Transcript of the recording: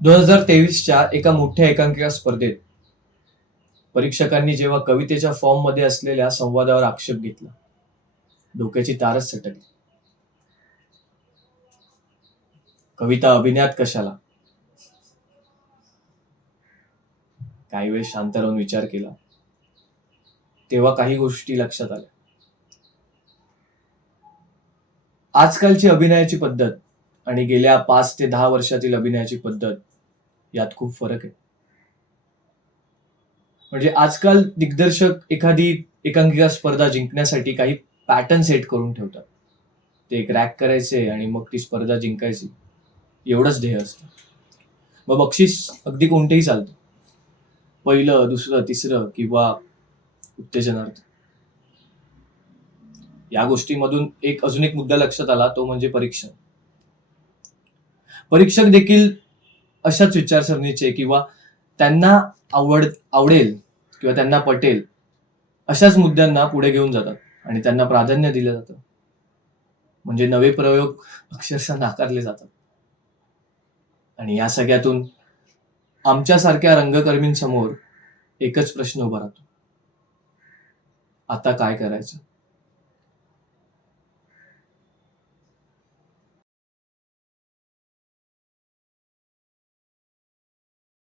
दोन हजार तेवीसच्या एका मोठ्या एकांकिका स्पर्धेत परीक्षकांनी जेव्हा कवितेच्या फॉर्ममध्ये असलेल्या संवादावर आक्षेप घेतला. डोक्याची तारच सटकली. कविता अभिनयात कशाला? काही वेळ शांत राहून विचार केला. तेव्हा काही गोष्टी लक्षात आल्या. आजकालची अभिनयाची पद्धत आणि गेल्या पाच ते दहा वर्षातील अभिनयाची पद्धत यात खूप फरक आहे. म्हणजे आजकाल दिग्दर्शक एखादी एकांकिका स्पर्धा जिंकण्यासाठी काही पॅटर्न सेट करून ठेवतात. ते एक रॅक करायचे आणि मग ती स्पर्धा जिंकायची. एवढंच ध्येय असतं. मग बक्षीस अगदी कोणतेही चालतं. पहिलं दुसरं तिसरं किंवा उत्तेजनार्थ. या गोष्टीमधून एक अजून एक मुद्दा लक्षात आला तो म्हणजे परीक्षण परीक्षक देखील अशाच विचारसरणीचे किंवा त्यांना आवड आवडेल किंवा त्यांना पटेल अशाच मुद्द्यांना पुढे घेऊन जातात आणि त्यांना प्राधान्य दिलं जातं. म्हणजे नवे प्रयोग अक्षरशः नाकारले जातात. आणि या सगळ्यातून आमच्यासारख्या रंगकर्मींसमोर एकच प्रश्न उभा राहतो. आता काय करायचं?